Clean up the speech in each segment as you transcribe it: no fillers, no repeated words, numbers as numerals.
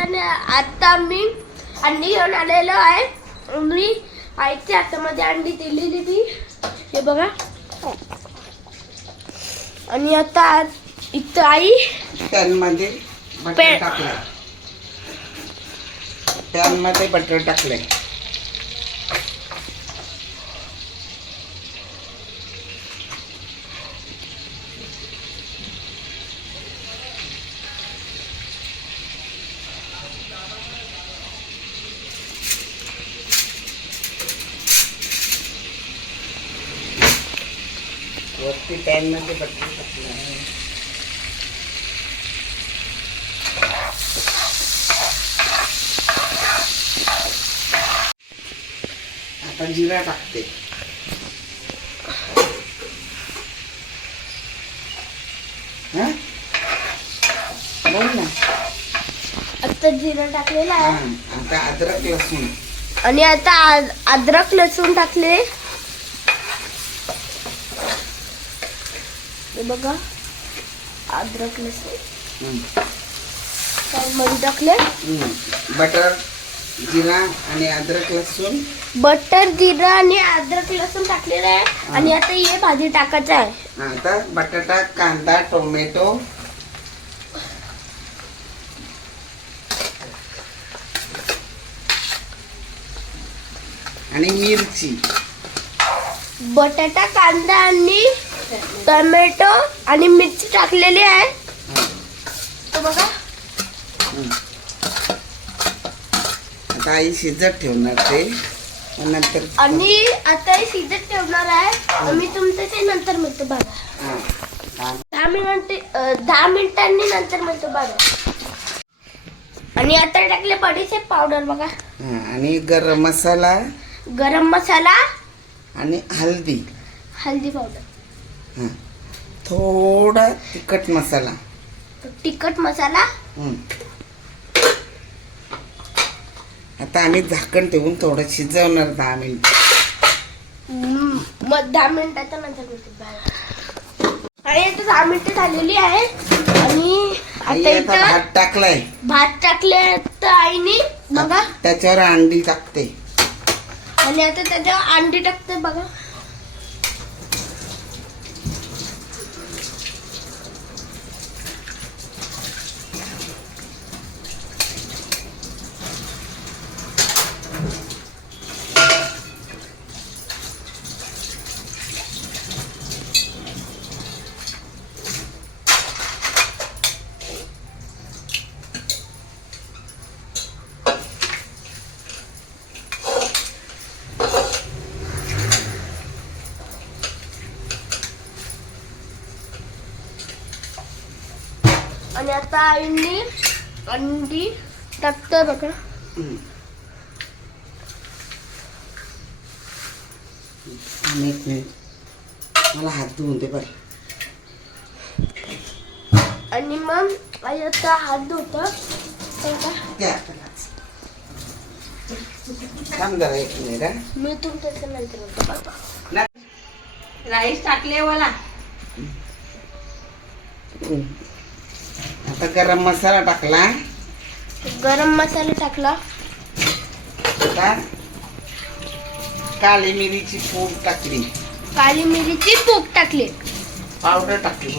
आणि आता मी अंडी घेऊन आलेलो आहे. मी आईच्या हातामध्ये अंडी दिलेली ती हे बघा. आणि आता इथं आई पॅन मध्ये बटर टाकलंय. पॅन मध्ये बटर टाकलंय. वरती पॅन मध्ये बटर टाकलंय. आता जिरा टाकते. बोल ना. आता जिरा टाकलेला आहे. आता अद्रक लसूण आणि आता अद्रक लसूण टाकले. हे बघा अद्रक लसूण मध्ये टाकले. बटर जिरा आणि अद्रक लसूण. बटर जिरा आणि अद्रक लसूण टाकलेलं आहे. आणि आता हे भाजी टाकायचं आहे. आता बटाटा कांदा टोमॅटो आणि मिरची. बटाटा कांदा आणि टोमॅटो आणि मिरची टाकलेली आहे. तो बघा आता आई शिजत ठेवणार ते नंतर. आणि आता हे शिजत ठेवणार आहे. मी तुमचं ते नंतर मिळतो बघा. 10 मिनिटांनी नंतर मिळतो बघा. आणि आता टाकले बडीशेप पावडर बघा. आणि गरम मसाला आणि हल्दी पावडर. थोडा तिखट मसाला. आता आम्ही झाकण ठेवून थोडं शिजवणार 10 मिनिट. मग 10 मिनिटाच्या नंतर मिळतो बघा. आणि आता 10 मिनिटं झालेली आहे. आणि आता इथं भात टाकले तर आईने बघा. त्याच्यावर अंडी टाकते. आणि आता त्याच्यावर अंडी टाकते बघा. आणि आता आईने अंडी टाकतं बघा. एक मिनिट मला हात धुवून दे बरं. आणि मग आई आता हात धुतं. थांब जरा एक मिनिट. मी तुमच्या नंतर होतो बाबा. राईस टाकले मला. आता गरम मसाला टाकला. आता काली मिरीची पूड टाकली. पावडर टाकली.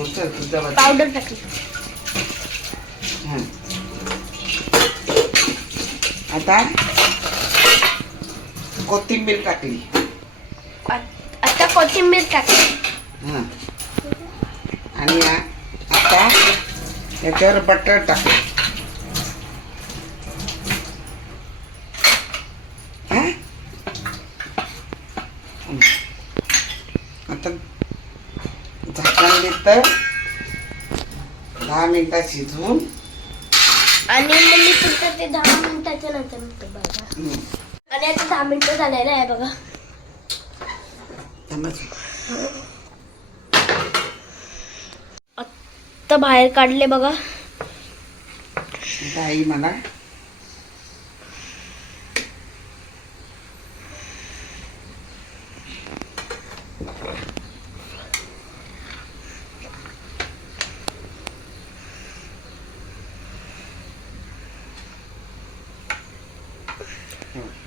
आता कोथिंबीर टाकली. आणि आता याच्यावर बटर टाकलं. आता झाकण देतं 10 मिनिटात शिजवून. आणि मग मी तुमचं ते 10 मिनिटाच्या नंतर मिळतो बघा. आणि आता 10 मिनिटं झालेलं आहे बघा. आता बाहेर काढले बघा. आई मला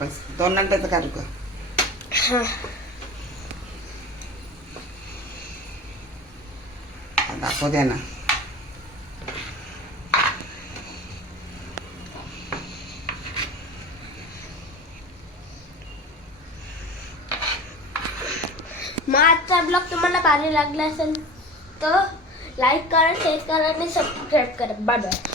बस 2 अंड्याचं काढू का? हा दाखव द्या ना. मग आजचा ब्लॉग तुम्हाला भारी लागला असेल तर लाईक करा, शेअर करा आणि सबस्क्राईब करा. Bye bye.